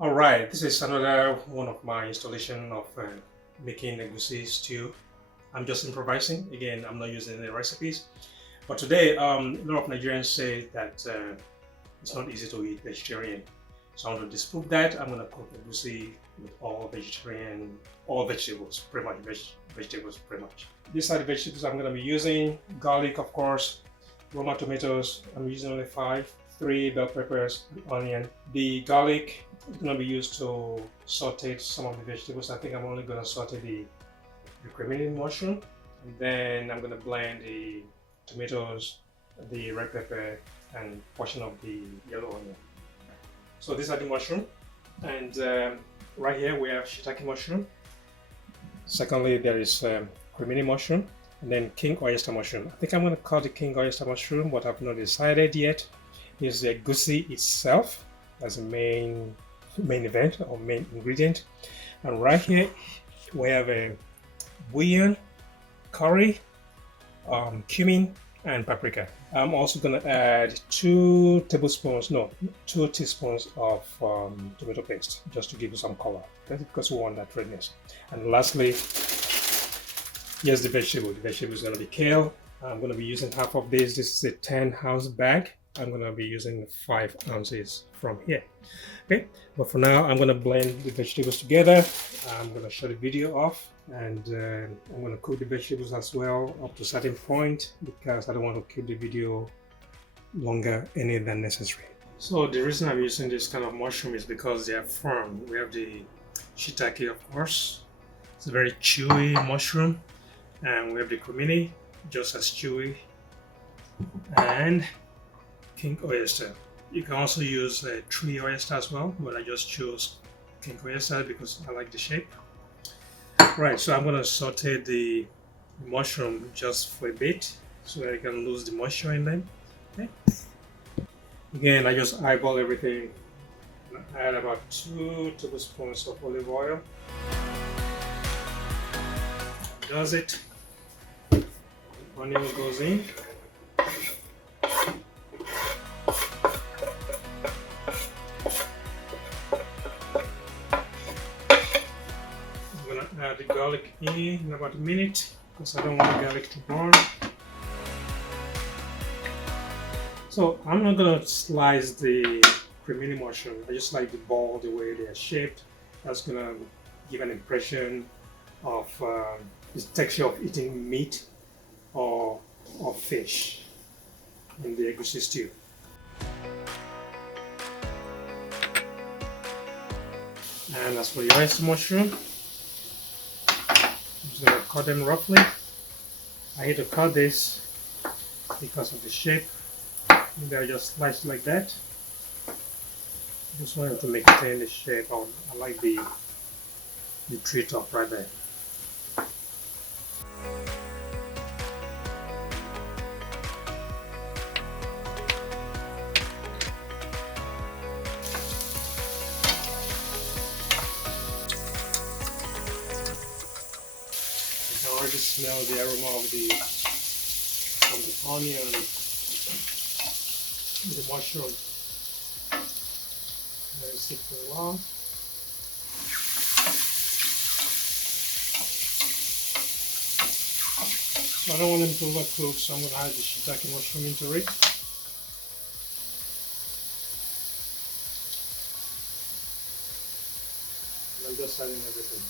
All right, this is another one of my installation of making egusi stew. I'm just improvising. Again, I'm not using any recipes. But today, a lot of Nigerians say that it's not easy to eat vegetarian. So I want to disprove that. I'm going to cook egusi with all vegetables, pretty much, vegetables, pretty much. These are the vegetables I'm going to be using. Garlic, of course, Roma tomatoes. I'm using only 5, 3 bell peppers, onion. The garlic is going to be used to saute some of the vegetables. I think I'm only going to saute the cremini mushroom. And then I'm going to blend the tomatoes, the red pepper, and portion of the yellow onion. So these are the mushroom. And right here we have shiitake mushroom. Secondly, there is cremini mushroom. And then king oyster mushroom. I think I'm going to call the king oyster mushroom. What I've not decided yet is the egusi itself as the main event or main ingredient. And right here we have a bouillon, curry, cumin, and paprika. I'm also going to add 2 teaspoons of tomato paste just to give you some color. That's because we want that redness. And lastly, here's the vegetable. The vegetable is going to be kale. I'm going to be using half of this. This is a 10-ounce bag. I'm going to be using 5 ounces from here. Okay, but for now, I'm going to blend the vegetables together. I'm going to shut the video off, and I'm going to cook the vegetables as well up to a certain point because I don't want to keep the video longer any than necessary. So the reason I'm using this kind of mushroom is because they are firm. We have the shiitake, of course. It's a very chewy mushroom. And we have the cremini, just as chewy, and king oyster. You can also use a tree oyster as well, but I just chose king oyster because I like the shape. Right, so I'm going to saute the mushroom just for a bit so that I can lose the moisture in them. Okay. Again, I just eyeball everything. I add about 2 tablespoons of olive oil. Does it. Onion goes in. I'm gonna add the garlic in about a minute because I don't want the garlic to burn. So I'm not gonna slice the cremini mushroom. I just like the ball, the way they are shaped. That's gonna give an impression of the texture of eating meat or fish in the egusi stew. And as for the oyster mushroom, I'm just going to cut them roughly. I hate to cut this because of the shape. They're just sliced like that. Just wanted to maintain the shape. I like the tree top right there. I can already smell the aroma of the onion, the mushroom. Let it sit for a while. So I don't want them to overcook, so I'm going to add the shiitake mushroom into it. And I'm just adding everything.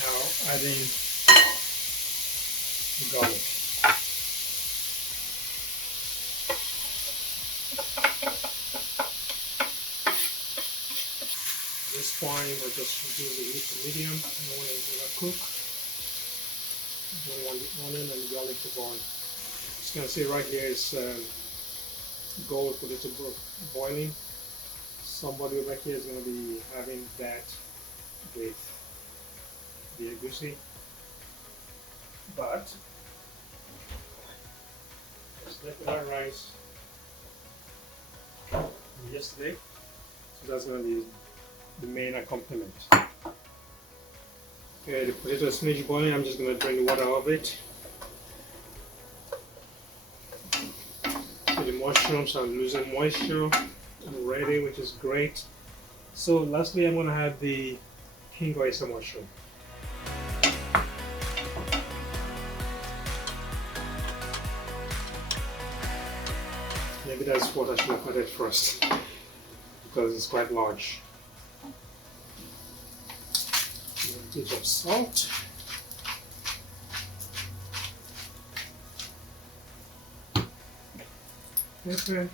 Now adding the garlic. At this point, we'll just reduce the heat to medium. I don't want it to overcook. I don't want the onion and the garlic to burn. As you can see right here is gold for it to boiling. Somebody over here is going to be having that with the egusi, but just left our rice from yesterday, so that's going to be the main accompaniment. Okay, the potato is finished boiling. I'm just going to drain the water off it. mushrooms are losing moisture already, which is great. So lastly, I'm going to add the king oyster mushroom. Maybe that's what I should have added first, because it's quite large. A bit of salt. Pepper.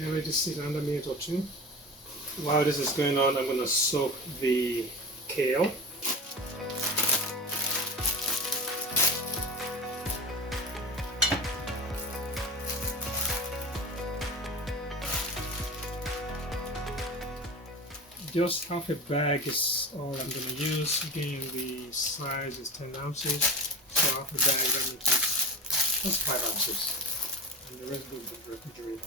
Let it sit under a minute or two. While this is going on, I'm going to soak the kale. Just half a bag is all I'm going to use. Again, the size is 10 ounces, so half a bag, that makes it just 5 ounces. And the rest will be in the refrigerator.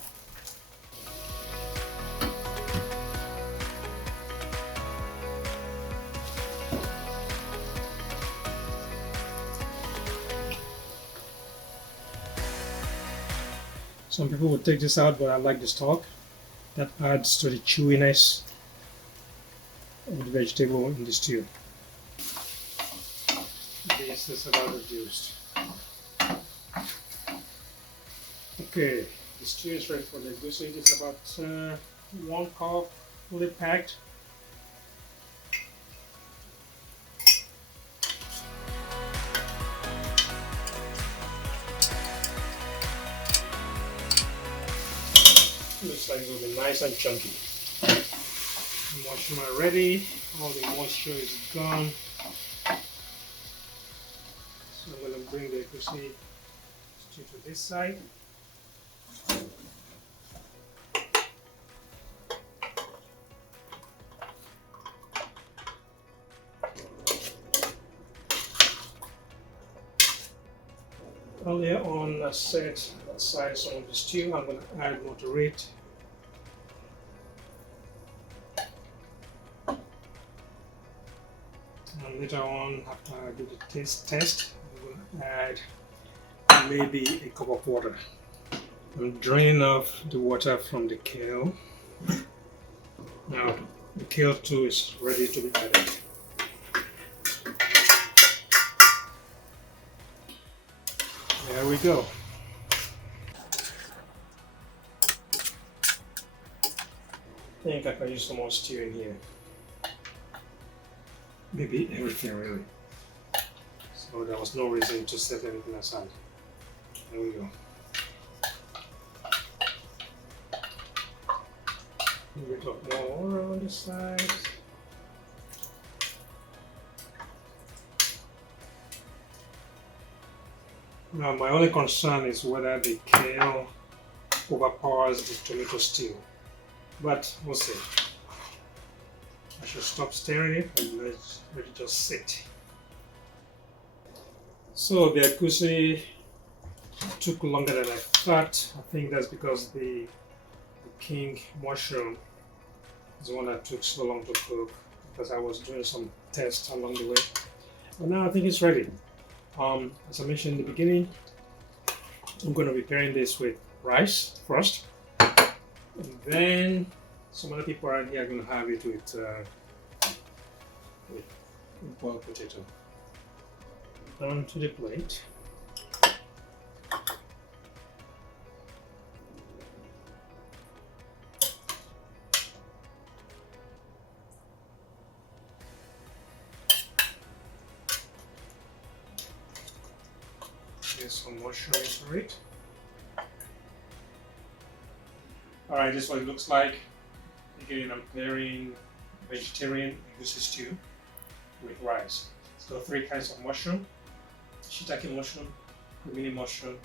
Some people would take this out, but I like the stalk. That adds to the chewiness of the vegetable in the stew. This is about reduced. Okay, the stew is ready for the egusi. It's about 1 cup, fully packed. Looks like it will be nice and chunky. The mushroom are ready. All the moisture is gone. So I'm going to bring the egusi stew to this side. Earlier on, I set aside some of the stew. I'm going to add moderate. And later on, after I do the taste test, I'm going to add maybe a cup of water. I'm draining off the water from the kale. Now, the kale too is ready to be added. There we go. I think I can use some more stew in here. Maybe everything really. So there was no reason to set anything aside. There we go. A bit of more water on this side. Now my only concern is whether the kale overpowers the tomato stew, but we'll see. I should stop stirring it and let it just sit. So the egusi took longer than I thought. I think that's because the king mushroom is the one that took so long to cook, because I was doing some tests along the way. But now I think it's ready. As I mentioned in the beginning, I'm going to be pairing this with rice first, and then some other people around here are going to have it with boiled potato. Down to the plate. There's some mushroom into it. Alright, this is what it looks like. Again, I'm pairing vegetarian egusi stew with rice. So 3 kinds of mushroom: shiitake mushroom, cremini mushroom,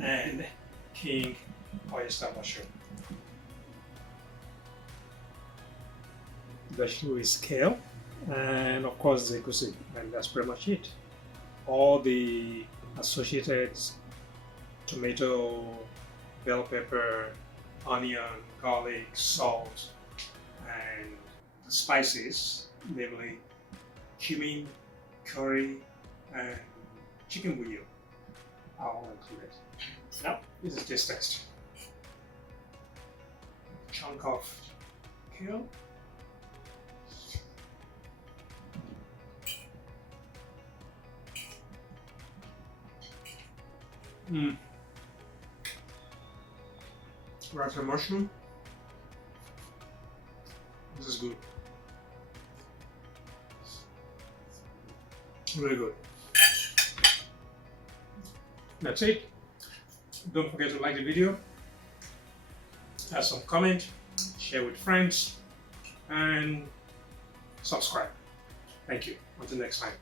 and king oyster mushroom. The vegetable is kale, and of course the egusi, and that's pretty much it. All the associated tomato, bell pepper, onion, garlic, salt, and spices, namely cumin, curry, and chicken bouillon. I'll include it. Now, this is taste test. Chunk of kale. Raspberry mushroom. This is good. Really good. That's it. Don't forget to like the video, add some comment, share with friends, and subscribe. Thank you. Until next time.